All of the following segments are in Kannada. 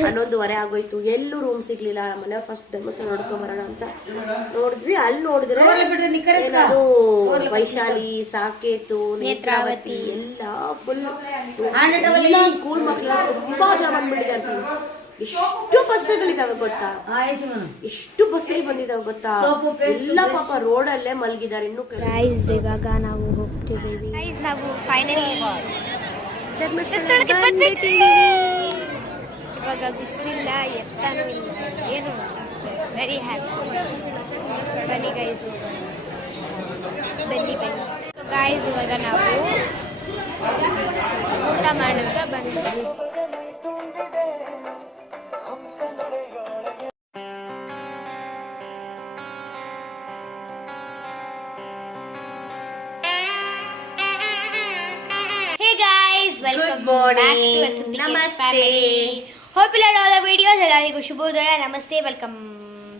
11:30 ಆಗೋಯ್ತು. ಎಲ್ಲೂ ರೂಮ್ ಸಿಗ್ಲಿಲ್ಲ. ಮನೆ ಫಸ್ಟ್ ಧರ್ಮಸ್ಥಳ ನೋಡ್ಕೊಂಡ್ ಬರೋಣ ಅಂತ ನೋಡಿದ್ವಿ. ಅಲ್ಲಿ ನೋಡಿದ್ರೆ ಅದು ವೈಶಾಲಿ, ಸಾಕೇತು, ನೇತ್ರಾವತಿ ಎಲ್ಲ ಫುಲ್ ಸ್ಕೂಲ್ ಮಕ್ಕಳ ತುಂಬಾ ಜನ ಬಂದ್ಬಿಟ್ಟಿದ್ದಾರೆ. ಎಷ್ಟು ಬಸ್ಗಳಿದಾವೆ ಗೊತ್ತಾ, ಎಷ್ಟು ಬಸ್ಗಳು ಬಂದಿದಾವೆ ಗೊತ್ತಾ. ಎಲ್ಲ ಪಾಪ ರೋಡ್ ಅಲ್ಲೇ ಮಲಗಿದ್ದಾರೆ. ಇನ್ನು ಇವಾಗ ನಾವು ಹೋಗ್ತಿದ್ದೀವಿ. ನಾವು ಫೈನಲಿ ಇವಾಗ ಬಿಸಿಲಿಲ್ಲ, ಎತ್ತಾನು ಇಲ್ಲ, ಏನು ವೆರಿ ಹ್ಯಾಪಿ. ಬನ್ನಿ ಗೈಸ್, ಬನ್ನಿ ಬನ್ನಿ. ಸೊ ಗೈಸ್ ಇವಾಗ ನಾವು ಊಟ ಮಾಡೋಕೆ ಬಂದಿದ್ದೀವಿ. Good morning. Namaste. Hope you like all the videos. ಎಲ್ಲರಿಗೂ ಶುಭೋದಯ, ನಮಸ್ತೆ, ವೆಲ್ಕಮ್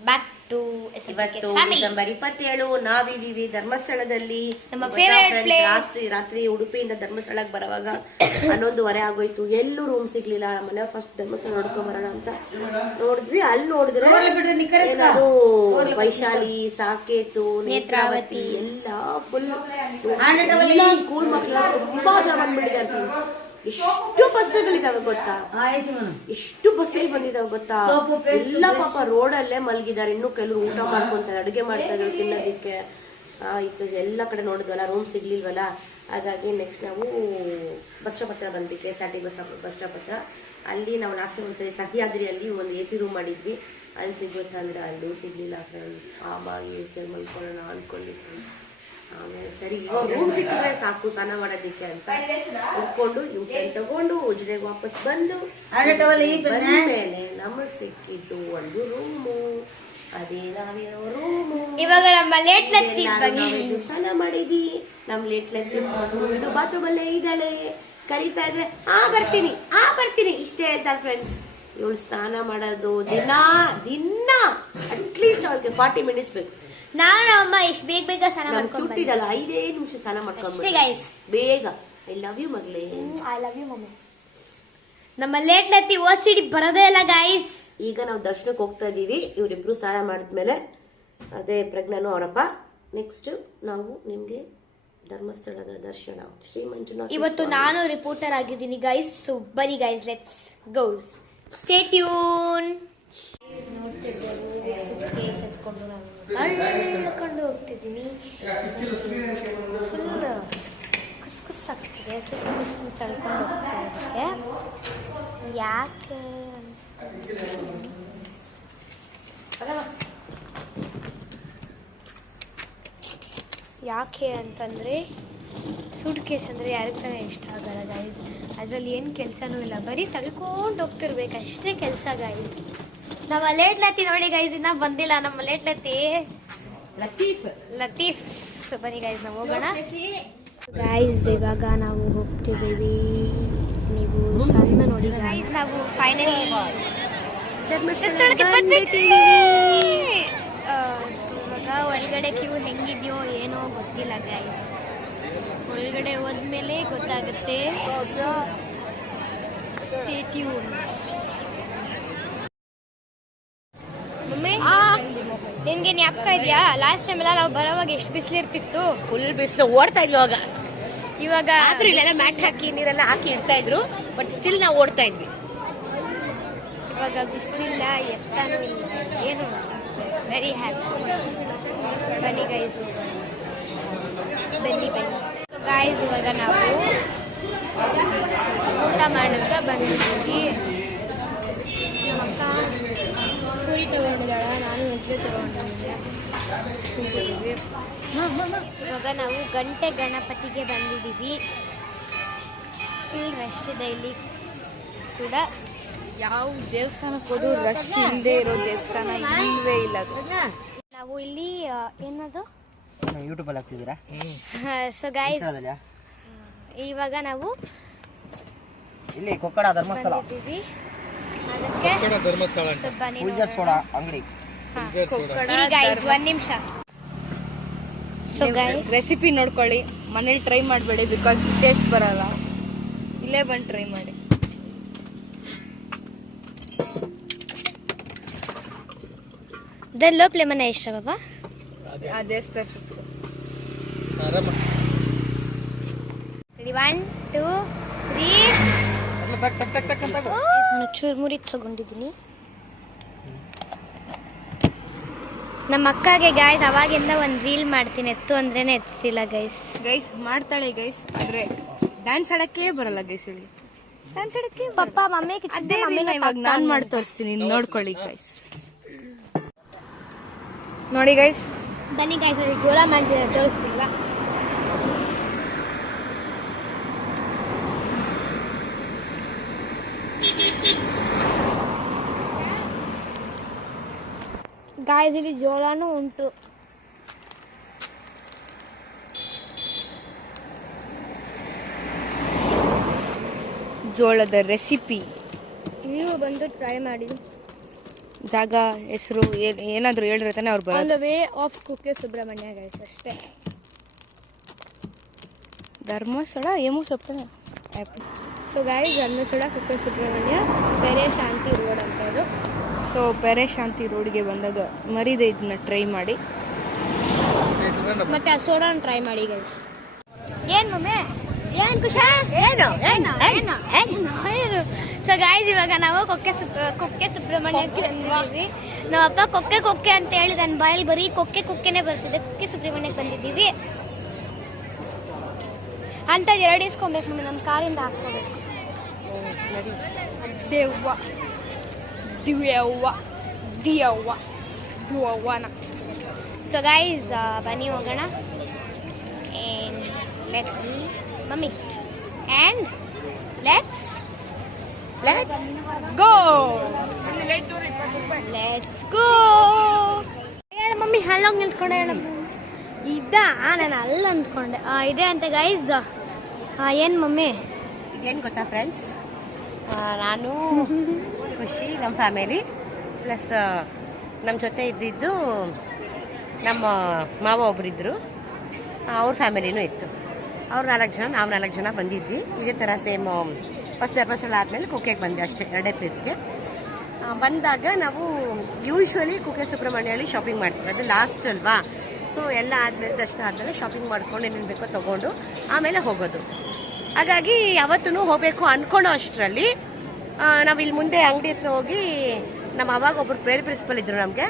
ಬ್ಯಾಕ್ ಟು ಇವತ್ತು ಡಿಸೆಂಬರ್ 27. ನಾವಿದೀವಿ ಧರ್ಮಸ್ಥಳದಲ್ಲಿ. ನಮ್ಮ ಫೇವರೇಟ್ ಪ್ಲೇಸ್. ರಾತ್ರಿ ಉಡುಪಿಯಿಂದ ಧರ್ಮಸ್ಥಳಕ್ಕೆ ಬರುವಾಗ 11:30 ಆಗೋಯ್ತು. ಎಲ್ಲೂ ರೂಮ್ ಸಿಗ್ಲಿಲ್ಲ. ಮನೆ ಫಸ್ಟ್ ಧರ್ಮಸ್ಥಳ ನೋಡ್ಕೊಂಡ್ ಬರೋಣ ಅಂತ ನೋಡಿದ್ವಿ. ಅಲ್ಲಿ ನೋಡಿದ್ರೆ ಅದು ವೈಶಾಲಿ, ಸಾಕೇತು, ನೇತ್ರಾವತಿ ಎಲ್ಲ ಫುಲ್ ಸ್ಕೂಲ್ ಮಕ್ಕಳ ತುಂಬಾ ಜನ ಬಂದ್ಬಿಟ್ಟಿದ್ದಾರೆ. ಎಷ್ಟು ಬಸ್ಗಳಿದಾವೆ ಗೊತ್ತಾ, ಎಷ್ಟು ಬಸ್ಗಳು ಬಂದಿದಾವೆ ಗೊತ್ತಾ. ಎಲ್ಲ ಪಾಪ ರೋಡ್ ಅಲ್ಲೇ ಮಲಗಿದ್ದಾರೆ. ಇನ್ನು ಕೆಲವರು ಊಟ ಮಾಡ್ಕೊಂತಾರೆ, ಅಡುಗೆ ಮಾಡ್ತಾ ಇದ್ರು ತಿನ್ನೋದಿಕ್ಕೆ. ಎಲ್ಲ ಕಡೆ ನೋಡಿದ್ವಲ್ಲ, ರೂಮ್ ಸಿಗ್ಲಿಲ್ವಲ್ಲ. ಹಾಗಾಗಿ ನೆಕ್ಸ್ಟ್ ನಾವು ಬಸ್ ಸ್ಟಾಪ್ ಹತ್ರ ಬಂದ್ವಿ, KSRT ಬಸ್ ಸ್ಟಾಪ್ ಹತ್ರ. ಅಲ್ಲಿ ನಾವು ಲಾಸ್ಟ್ ಒಂದ್ಸರಿ ಸಹ್ಯಾದ್ರಿಯಲ್ಲಿ ಒಂದು AC ರೂಮ್ ಮಾಡಿದ್ವಿ. ಅಲ್ಲಿ ಸಿಗುತ್ತಂದ್ರೆ ಅಲ್ಲೂ ಸಿಗ್ಲಿಲ್ಲ ಫ್ರೆಂಡ್ಸ್. ಆಮಾಗಿ AC ಮಲ್ಕೊಳ್ಳೋಣ ಅನ್ಕೊಂಡಿದ್ವಿ. ಆಮೇಲೆ ಸರಿ ಇವಾಗ ರೂಮ್ ಸಿಕ್ಕಿದ್ರೆ ಸಾಕು ಸ್ನಾನ ಮಾಡೋದಿಕ್ಕೆ ಅಂತ ಉಟ್ಕೊಂಡು ಊಟ ತಗೊಂಡು ಉಜ್ರೆಗೆ ವಾಪಸ್ ಬಂದು ಮೇಲೆ ನಮಗ್ ಸಿಕ್ಕಿದ್ದು ಒಂದು ರೂಮು. ಅದೇ ನಾವೇನೋ ರೂಮು. ಇವಾಗ ನಮ್ಮ ಲೇಟ್ ಸ್ನಾನ ಮಾಡಿದ್ವಿ. ನಮ್ ಲೇಟ್ ಬಾತ್ರೂಮ್ ಅಲ್ಲೇ ಇದ್ದಾಳೆ, ಕರೀತಾ ಇದ್ರೆ ಬರ್ತೀನಿ ಇಷ್ಟೇ ಹೇಳ್ತಾರೆ ಫ್ರೆಂಡ್ಸ್. ಇವಳು ಸ್ನಾನ ಮಾಡೋದು ದಿನ ಅಟ್ಲೀಸ್ಟ್ ಅವ್ರಿಗೆ 40 ಮಿನಿಟ್ಸ್ ಬೇಕು. ನಾನು ಅಮ್ಮ ಎಷ್ಟು ಬೇಗ ಸ್ನಾನ ಮಾಡ್ಕೊಂಡು 5 ನಿಮಿಷ ಸ್ನಾನ ಮಾಡ್ಕೊಂಡು ಬೇಗ. ಐ ಲವ್ ಯು ಮಗಳೇ. I love you mummy. ನಮ್ಮ ಲೇಟ್ ಲತ್ತಿ OCD ಬರೋದೇ ಇಲ್ಲ ಗೈಸ್. ಈಗ ನಾವು ದರ್ಶನಕ್ಕೆ ಹೋಗ್ತಾ ಇದೀವಿ. ಇವರಿಬ್ರು ಸ್ನಾನ ಮಾಡಿದ್ಮೇಲೆ ಅದೇ ಪ್ರಜ್ಞಾನು ಅವರಪ್ಪ. ನೆಕ್ಸ್ಟ್ ನಾವು ನಿಮ್ಗೆ ಧರ್ಮಸ್ಥಳದ ದರ್ಶನ ಶ್ರೀ ಮಂಜುನಾಥ. ಇವತ್ತು ನಾನು ರಿಪೋರ್ಟರ್ ಆಗಿದ್ದೀನಿ ಗೈಸ್. ಸೊ ಬನ್ನಿ guys, let's go, stay tune. ಅಳ್ಕೊಂಡು ಹೋಗ್ತಿದ್ದೀನಿ. ಫುಲ್ ಕುಸ್ ಆಗ್ತಿದೆ. ಸುತ್ತ ತಳ್ಕೊಂಡು ಹೋಗ್ತಾ ಇದ್ದಕ್ಕೆ ಯಾಕೆ ಅಂತಂದರೆ ಸೂಟ್ ಕೇಸ್ ಅಂದರೆ ಯಾರಿಗೆ ತಾನೇ ಇಷ್ಟ ಆಗಲ್ಲ ಗೈಸ್. ಅದರಲ್ಲಿ ಏನು ಕೆಲಸನೂ ಇಲ್ಲ, ಬರೀ ತಳ್ಕೊಂಡು ಹೋಗ್ತಿರ್ಬೇಕು ಅಷ್ಟೇ ಕೆಲಸ ಗೈಸ್. ನಮ್ಮ ಲೇಟ್ ಲತ್ತಿ ನೋಡಿ ಗೈಸ್, ಇನ್ನ ಬಂದಿಲ್ಲ ನಮ್ಮ ಲೇಟ್ ಲತೀಫ್. ಸೊ ಬನ್ನಿ ಗೈಸ್, ನಾವು ಹೋಗೋಣ. ಗೈಸ್ ಇವಾಗ ನಾವು ಹೋಗ್ತಿದ್ದೀವಿ. ನೀವು ಸಣ್ಣ ನೋಡಿ ಗೈಸ್, ನಾವು ಫೈನಲಿ ಧರ್ಮಸ್ಥಳಕ್ಕೆ ಬಂದ್ಬಿಟ್ಟಿದ್ದೀವಿ. ಇವಾಗ ಒಳಗಡೆ ಕ್ಯೂ ಹೆಂಗಿದೆಯೋ ಏನೋ ಗೊತ್ತಿಲ್ಲ ಗೈಸ್. ಒಳಗಡೆ ಹೋದ್ಮೇಲೆ ಗೊತ್ತಾಗುತ್ತೆ. Stay tune. ನಿನ್ಗೆ ಜ್ಞಾಪಕ ಇದೆಯಾ ಲಾಸ್ಟ್ ಟೈಮ್ ಎಲ್ಲ ನಾವು ಬರೋವಾಗ ಎಷ್ಟು ಬಿಸಿಲು ಇರ್ತಿತ್ತು? ಫುಲ್ ಬಿಸಿಲು, ಓಡ್ತಾ ಇದ್ವಿ ಇವಾಗ ಆದ್ರೂ ಇಲ್ಲೆಲ್ಲ ಮ್ಯಾಟ್ ಹಾಕಿ ನೀರೆಲ್ಲ ಹಾಕಿ ಇಡ್ತಾ ಇದ್ರು, ಬಟ್ ಸ್ಟಿಲ್ ನಾವು ಓಡ್ತಾ ಇದ್ವಿ. ಇವಾಗ ಬಿಸಿಲಿಲ್ಲ, ಎತ್ತಾನು ಇಲ್ಲ, ಏನು ವೆರಿ ಹ್ಯಾಪಿ. ಬನ್ನಿ ಗೈಸ್, ಬನ್ನಿ. ಸೊ ಗೈಸ್ ಇವಾಗ ನಾವು ಊಟ ಮಾಡೋಕೆ ಬಂದಿದ್ದೀವಿ. ಪೂರಿ ತಗೊಂಡಿದ್ದಾಳ, ನಾನು ಹೆಸರು ತಗೊಂಡಿದ್ದೆ. ಇವಾಗ ನಾವು ಗಂಟೆ ಗಣಪತಿಗೆ ಬಂದಿದ್ದೀವಿ. ಫುಲ್ ರಶ್ ಇದೆ ಇಲ್ಲಿ ಕೂಡ. ಯಾವ ದೇವಸ್ಥಾನಕ್ಕೆ ಹೋದ್ರು ರಶ್ ಇಲ್ಲದೆ ಇರೋ ದೇವಸ್ಥಾನ ಇಲ್ಲವೇ ಇಲ್ಲ. ನಾವು ಇಲ್ಲಿ ಏನದು ಯೂಟ್ಯೂಬ್ ಅಲ್ಲಿ ಹಾಕ್ತಿದ್ದೀರಾ? ಸೊ ಗೈಸ್ ಇವಾಗ ನಾವು ಇಲ್ಲಿ ಕೊಕ್ಕಡ ಧರ್ಮಸ್ಥಳ ಬಂದಿದ್ದೀವಿ. ಅದಕ್ಕೆ ಅಂಗಡಿ ಗೈಸ್ ಒಂದು ನಿಮಿಷ. ಸೊ ಗೈಸ್ ರೆಸಿಪಿ ನೋಡ್ಕೊಳ್ಳಿ, ಮನೇಲಿ ಟ್ರೈ ಮಾಡಬೇಡಿ, ಬಿಕಾಸ್ ಟೇಸ್ಟ್ ಬರಲ್ಲ. ಇಲ್ಲೇ ಬಂದು ಟ್ರೈ ಮಾಡಿ. ಲೋಪ್ ಲೆಮನ್ ಇಷ್ಟ ಬಾಬಾ. ಆ ದೇವಸ್ಥಾನ ಹೆಸ್ರು. 1 2 3 ನಾನು ಚೂರ್ಮುರಿ ತಗೊಂಡಿದ್ದೀನಿ. ನಮ್ಮ ಅಕ್ಕಗೆ ಗಾಯ್ಸ್ ಅವಾಗಿಂದ ಒಂದು ರೀಲ್ ಮಾಡ್ತೀನಿ, ಎತ್ತು ಅಂದ್ರೇನೆ ಎತ್ತಿಲ್ಲ ಗೈಸ್ ಮಾಡ್ತಾಳೆ ಗೈಸ್, ಆದ್ರೆ ಡ್ಯಾನ್ಸ್ ಆಡಕ್ಕೆ ಬರಲ್ಲ ಗೈಸ್. ಹೇಳಿ ಡ್ಯಾನ್ಸ್ ಆಡಕ್ಕೆ ಪಪ್ಪ ಮಮ್ಮಿ ಅದೇ ಇವಾಗ ನಾನ್ ಮಾಡಿ ತೋರಿಸ್ತೀನಿ, ನೋಡ್ಕೊಳ್ಳಿ ಗೈಸ್. ನೋಡಿ ಗೈಸ್, ಬನ್ನಿ ಗಾಯ್ಸ್, ಅಲ್ಲಿ ಜೋಳ ಮಾಡ್ತೀರ ತೋರಿಸ್ತಿಲ್ವಾ? ಗಾಯ್ಸ್ ಇಲ್ಲಿ ಜೋಳನೂ ಉಂಟು. ಜೋಳದ ರೆಸಿಪಿ ನೀವು ಬಂದು ಟ್ರೈ ಮಾಡಿ. ಜಾಗ ಹೆಸರು ಏನಾದ್ರು ಹೇಳಿದ್ರೆ ತಾನೆ ಅವ್ರು ಆನ್ ಬರೋದು. The way of Kukke Subrahmanya guys ಅಷ್ಟೇ. ಧರ್ಮಸ್ಥಳ ಏಮೋ ಸೊಪ್ಪ. ಸೊ ಗಾಯ್ಸ್, ಧರ್ಮಸ್ಥಳ ಕುಕ್ಕೆ ಸುಬ್ರಹ್ಮಣ್ಯ ಬೇರೆ ಶಾಂತಿ ರೋಡ್ ಅಂತ ಇದು. ಸೊ ಬೇರೆ ಶಾಂತಿ ರೋಡ್ಗೆ ಬಂದಾಗ ಮರಿದೆ ಇದನ್ನ ಟ್ರೈ ಮಾಡಿ. ಮತ್ತೆ ಆ ಸೋಡಾನ ಟ್ರೈ ಮಾಡಿ ಗೈಸ್. ಏನ್ ಮಮ್ಮಿ ಏನ್ ಖುಷಿ ಸೊ ಗಾಯ್ಸ್, ಇವಾಗ ನಾವು ಕುಕ್ಕೆ ಸುಬ್ರಹ್ಮಣ್ಯಕ್ಕೆ ಬಂದಿದ್ದೀವಿ. ನಮ್ಮಪ್ಪ ಕೊಕ್ಕೆ ಅಂತ ಹೇಳಿ ನನ್ನ ಬಾಯಲ್ಲಿ ಬರೀ ಕೊಕ್ಕೆನೇ ಬರ್ತಿದೆ. ಕುಕ್ಕೆ ಸುಬ್ರಹ್ಮಣ್ಯಕ್ಕೆ ಬಂದಿದ್ದೀವಿ ಅಂತ 2 ಇಸ್ಕೊಬೇಕು ಮಮ್ಮಿ, ನಮ್ಮ ಕಾರಿಂದ ಹಾಕ್ಕೋಬೇಕು. ದೇವ್ವ ದಿವ್ಯವ್ವ ದಿಯವ್ವ ದುವ್ವನ. ಸೊ ಗೈಸ್, ಬನ್ನಿ ಹೋಗೋಣ. And let's mummy and let's go ಹೇಳ ಮಮ್ಮಿ. ಅಲ್ಲೋಗಿ ನಿಂತ್ಕೊಂಡೆ ಹೇಳ. ನಾನು ಅಲ್ಲ ಅಂದ್ಕೊಂಡೆ ಇದೆ ಅಂತ ಗೈಸ್. ಏನು ಮಮ್ಮಿ ಇದೇನು ಗೊತ್ತಾ ಫ್ರೆಂಡ್ಸ್, ನಾನು ಖುಷಿ, ನಮ್ಮ ಫ್ಯಾಮಿಲಿ ಪ್ಲಸ್ ನಮ್ಮ ಜೊತೆ ಇದ್ದಿದ್ದು ನಮ್ಮ ಮಾವ ಒಬ್ಬರಿದ್ದರು, ಅವ್ರ ಫ್ಯಾಮಿಲಿನೂ ಇತ್ತು. ಅವ್ರು 4 ಜನ, ನಾವು 4 ಜನ ಬಂದಿದ್ವಿ. ಇದೇ ಥರ ಸೇಮ್ ಫಸ್ಟ್ ಧರ್ಮಸ್ಥಳ ಆದಮೇಲೆ ಕುಕ್ಕೆಗೆ ಬಂದೆ ಅಷ್ಟೇ, 2 ಪ್ಲೇಸ್ಗೆ ಬಂದಾಗ ನಾವು ಯೂಶ್ವಲಿ ಕುಕ್ಕೆ ಸುಬ್ರಹ್ಮಣ್ಯಲ್ಲಿ ಶಾಪಿಂಗ್ ಮಾಡ್ತೀವಿ. ಅದು ಲಾಸ್ಟ್ ಅಲ್ವಾ, ಸೊ ಎಲ್ಲ ಆದಮೇಲೆ ದರ್ಶನ ಆದಮೇಲೆ ಶಾಪಿಂಗ್ ಮಾಡ್ಕೊಂಡು ಏನೇನು ಬೇಕೋ ತೊಗೊಂಡು ಆಮೇಲೆ ಹೋಗೋದು. ಹಾಗಾಗಿ ಯಾವತ್ತೂ ಹೋಗಬೇಕು ಅಂದ್ಕೊಳ್ಳೋ ಅಷ್ಟರಲ್ಲಿ ನಾವು ಇಲ್ಲಿ ಮುಂದೆ ಅಂಗಡಿ ಹತ್ರ ಹೋಗಿ, ನಮ್ಮ ಅವಾಗ ಒಬ್ಬರು ಪ್ರಿನ್ಸಿಪಲ್ ಇದ್ರು ನಮಗೆ,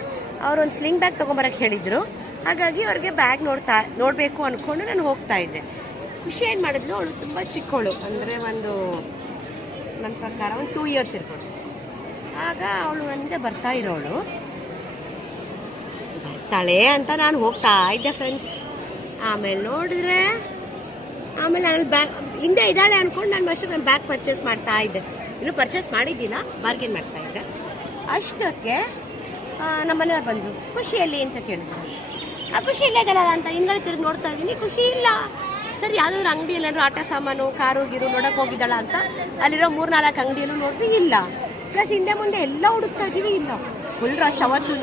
ಅವ್ರು ಒಂದು ಸ್ಲಿಂಗ್ ಬ್ಯಾಗ್ ತೊಗೊಂಬರಕ್ಕೆ ಹೇಳಿದರು. ಹಾಗಾಗಿ ಅವ್ರಿಗೆ ಬ್ಯಾಗ್ ನೋಡಬೇಕು ಅಂದ್ಕೊಂಡು ನಾನು ಹೋಗ್ತಾ ಇದ್ದೆ. ಖುಷಿ ಏನು ಮಾಡಿದ್ಲು, ಅವಳು ತುಂಬ ಚಿಕ್ಕವಳು, ಅಂದರೆ ನನ್ನ ಪ್ರಕಾರ ಒಂದು 2 ಇಯರ್ಸ್ ಇರ್ಬೋದು. ಆಗ ಅವಳು ನನಗೆ ಬರ್ತಾ ಇರೋಳು, ಬರ್ತಾಳೆ ಅಂತ ನಾನು ಹೋಗ್ತಾ ಇದ್ದೆ ಫ್ರೆಂಡ್ಸ್. ಆಮೇಲೆ ನೋಡಿದ್ರೆ, ಆಮೇಲೆ ನಾನು ಬ್ಯಾಗ್ ಹಿಂದೆ ಇದ್ದಾಳೆ ಅಂದ್ಕೊಂಡು ನಾನು ಬ್ಯಾಗ್ ಪರ್ಚೇಸ್ ಮಾಡ್ತಾ ಇದ್ದೆ. ಇನ್ನೂ ಪರ್ಚೇಸ್ ಮಾಡಿದ್ದಿಲ್ಲ, ಬಾರ್ಗೇನ್ ಮಾಡ್ತಾ ಇದ್ದೆ. ಅಷ್ಟಕ್ಕೆ ನಮ್ಮ ಮನೆಯವ್ರು ಬಂದರು, ಖುಷಿಯಲ್ಲಿ ಅಂತ ಕೇಳಿದ್ರು. ಆ ಖುಷಿ ಇಲ್ಲ ಇದಲ್ಲ ಅಂತ ಹಿಂಗಡೆ ತಿರುಗಿ ನೋಡ್ತಾ ಇದ್ದೀನಿ, ಖುಷಿ ಇಲ್ಲ. ಸರಿ, ಯಾವುದಾದ್ರು ಅಂಗಡಿ ಎಲ್ಲಾದ್ರು ಆಟ ಸಾಮಾನು ಕಾರು ಗೀರು ನೋಡಕ್ಕೆ ಹೋಗಿದ್ದಾಳ ಅಂತ ಅಲ್ಲಿರೋ 3-4 ಅಂಗಡಿಯಲ್ಲೂ ನೋಡಿದ್ವಿ, ಇಲ್ಲ. ಪ್ಲಸ್ ಹಿಂದೆ ಮುಂದೆ ಎಲ್ಲ ಹುಡುಕ್ತಾ ಇದ್ದೀವಿ, ಇಲ್ಲ. ಫುಲ್ ರಶ್ ಅವತ್ತು.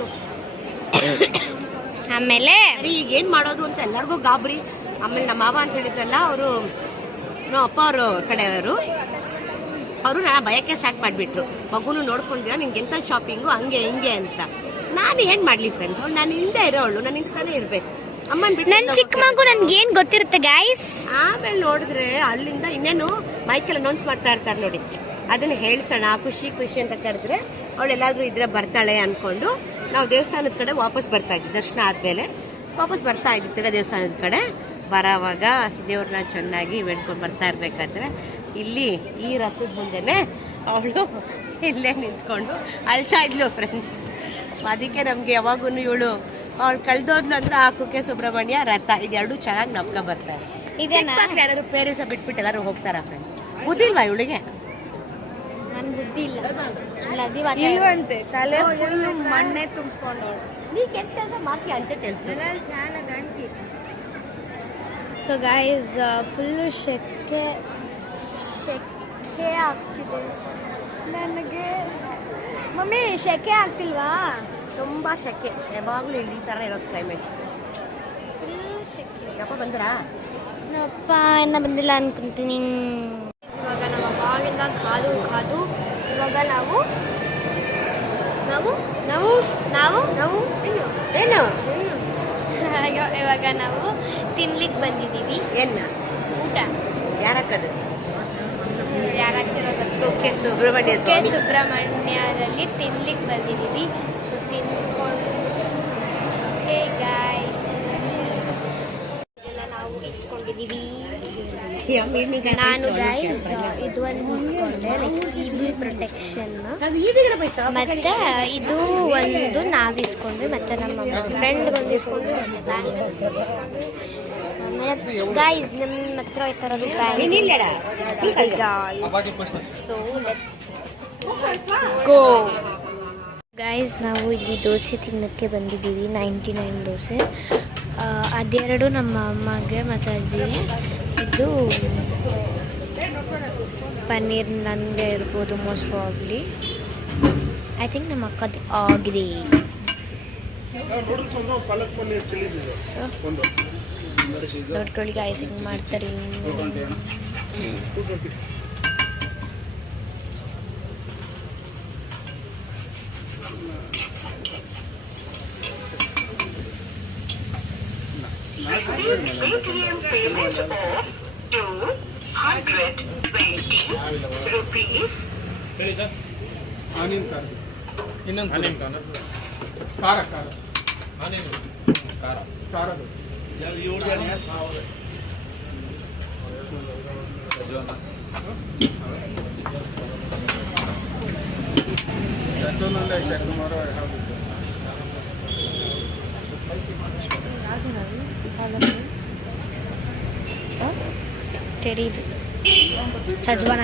ಆಮೇಲೆ ಈಗ ಏನು ಮಾಡೋದು ಅಂತ ಎಲ್ಲರಿಗೂ ಗಾಬರಿ. ಆಮೇಲೆ ನಮ್ಮ ಮಾವ ಅಂತ ಹೇಳಿದ್ರಲ್ಲ, ಅವರು ನಮ್ಮ ಅಪ್ಪ ಅವರು ಕಡೆಯವರು, ಅವರು ನನ್ನ ಭಯಕ್ಕೆ ಸ್ಟಾರ್ಟ್ ಮಾಡಿಬಿಟ್ರು. ಮಗುನು ನೋಡ್ಕೊಂಡಿರ, ನಿಂಗೆ ಎಂಥ ಶಾಪಿಂಗು ಹಂಗೆ ಹಿಂಗೆ ಅಂತ. ನಾನು ಏನು ಮಾಡಲಿ ಫ್ರೆಂಡ್ಸ್, ನಾನು ಹಿಂದೆ ಇರೋಳು, ನಾನು ನಿಂತಾನೆ ಇರಬೇಕು. ಅಮ್ಮನ ಬಿಟ್ಟು ನನ್ನ ಚಿಕ್ಕ ಮಗು ನನ್ಗೆ ಏನು ಗೊತ್ತಿರುತ್ತೆ ಗೈಸ್. ಆಮೇಲೆ ನೋಡಿದ್ರೆ ಅಲ್ಲಿಂದ ಇನ್ನೇನು ಮೈಕೆಲ್ಲ ಅನೌನ್ಸ್ ಮಾಡ್ತಾ ಇರ್ತಾರೆ ನೋಡಿ, ಅದನ್ನ ಹೇಳ್ಸೋಣ, ಖುಷಿ ಖುಷಿ ಅಂತ ಕರೆದ್ರೆ ಅವಳು ಎಲ್ಲಾದ್ರೂ ಇದ್ರೆ ಬರ್ತಾಳೆ ಅನ್ಕೊಂಡು ನಾವು ದೇವಸ್ಥಾನದ ಕಡೆ ವಾಪಸ್ ಬರ್ತಾ ಇದ್ವಿ. ದರ್ಶನ ಆದ್ಮೇಲೆ ವಾಪಸ್ ಬರ್ತಾ ಇದ್ದಿತ್ತು ದೇವಸ್ಥಾನದ ಕಡೆ. ಬರೋವಾಗ ದೇವ್ರನ್ನ ಚೆನ್ನಾಗಿ ಬೇಡ್ಕೊಂಡು ಬರ್ತಾ ಇರ್ಬೇಕಾದ್ರೆ ಇಲ್ಲಿ ಈ ರಥದ ಮುಂದೆನೆ ಅವಳು ಇಲ್ಲೇ ನಿಂತ್ಕೊಂಡು ಅಳ್ತಾ ಇದ್ಲು ಫ್ರೆಂಡ್ಸ್. ಅದಕ್ಕೆ ನಮ್ಗೆ ಯಾವಾಗೂ ಇವಳು ಅವಳು ಕಳ್ದೋದ್ಲು ಅಂದ್ರೆ ಆ ಕುಕ್ಕೆ ಸುಬ್ರಹ್ಮಣ್ಯ, ರಥ, ಇದೆರಡು ಚೆನ್ನಾಗಿ ನಮ್ಗೆ ಬರ್ತಾರೆ. ಯಾರು ಪೇರೆಂಟ್ಸ್ ಬಿಟ್ಬಿಟ್ಟು ಎಲ್ಲರೂ ಹೋಗ್ತಾರ ಫ್ರೆಂಡ್ಸ್. ಬುದ್ಧಿಲ್ವಾ ಇವಳಿಗೆ? ನನ್ ಬುದ್ಧಿ ಇಲ್ಲ, ಇಲ್ವಂತೆ, ತಲೆ ಫುಲ್ಲು ಮಣ್ಣೆ ತುಂಬಿಸ್ಕೊಂಡವಳು. ನೀ ಕೆಟ್ಟ ಮಾಕಿ ಅಂತ తెలుసు. ಸೊ ಗೈಸ್, ಫುಲ್ಲು ಶೆಕೆ ಆಗ್ತಿದೆ ನನಗೆ. ಮಮ್ಮಿ ಶೆಕೆ ಆಗ್ತಿಲ್ವಾ? ತುಂಬಾ ಶೆಕೆ, ಯಾವಾಗಲೂ ಇಲ್ಲಿ ಈ ಥರ ಇರೋದು ಕ್ಲೈಮೇಟ್. ಯಪ್ಪ ಬಂದ್ರಾ? ನಮ್ಮಪ್ಪ ಇನ್ನ ಬಂದಿಲ್ಲ ಅನ್ಕೊಂತೀನಿ. ಇವಾಗ ನಮ್ಮ ಅವಾಗಿಂದ ಕಾದು ಇವಾಗ ನಾವು ನಾವು ನಾವು ನಾವು ನಾವು ಏನು ಇವಾಗ ನಾವು ತಿನ್ಲಿಕ್ಕೆ ಬಂದಿದ್ದೀವಿ. ಏನ ಊಟ ಯಾರಕ್ಕದು ಯಾರಾಗ್ತಿರೋದು ಸುಬ್ರಹ್ಮಣ್ಯ ಸ್ವಾಮಿ ಸುಬ್ರಹ್ಮಣ್ಯದಲ್ಲಿ ತಿನ್ಲಿಕ್ಕೆ ಬಂದಿದ್ದೀವಿ. ಸೊ ತಿನ್ಕೊಂಡು ಗಾಯ್ಸ್ ಇದೆಲ್ಲ ನಾವು ಇಸ್ಕೊಂಡಿದ್ದೀವಿ. ನಾನು ಗೈಸ್ ಇದು ಒಂದು ಇಸ್ಕೊಂಡೆ, ಲೈಕ್ ಇವಿ ಪ್ರೊಟೆಕ್ಷನ್. ಮತ್ತೆ ಇದು ಒಂದು ನಾವು ಇಸ್ಕೊಂಡ್ವಿ, ಮತ್ತೆ ನಮ್ಮ ಫ್ರೆಂಡ್ ಒಂದು ಇಸ್ಕೊಂಡ್ವಿ, ಗೈಸ್ ನಿಮ್ಮ ಹತ್ರ ಈ ಥರದ್ದು ಸೊ ಗೋ ಗೈಸ್. ನಾವು ಇಲ್ಲಿ ದೋಸೆ ತಿನ್ನೋಕ್ಕೆ ಬಂದಿದ್ದೀವಿ, 99 ದೋಸೆ. ಅದೆರಡು ನಮ್ಮ ಅಮ್ಮಗೆ ಮತ್ತು ಅಜ್ಜಿಗೆ. ಇದು ಪನ್ನೀರ್ ನನಗೆ ಇರ್ಬೋದು ಮೋಸ್ಟ್ ಪ್ರಾಬ್ಲಿ. ಐ ಥಿಂಕ್ ನಮ್ಮ ಅಕ್ಕದ್ದು ಆಗಿದೆ. ನೋಡ್ಕೊಳ್ಳಿ ಗಾಯ್ಸ್ ಹಿಂಗೆ ಮಾಡ್ತಾರೆ. ತೆರೀದು ಸಜ್ವಾನ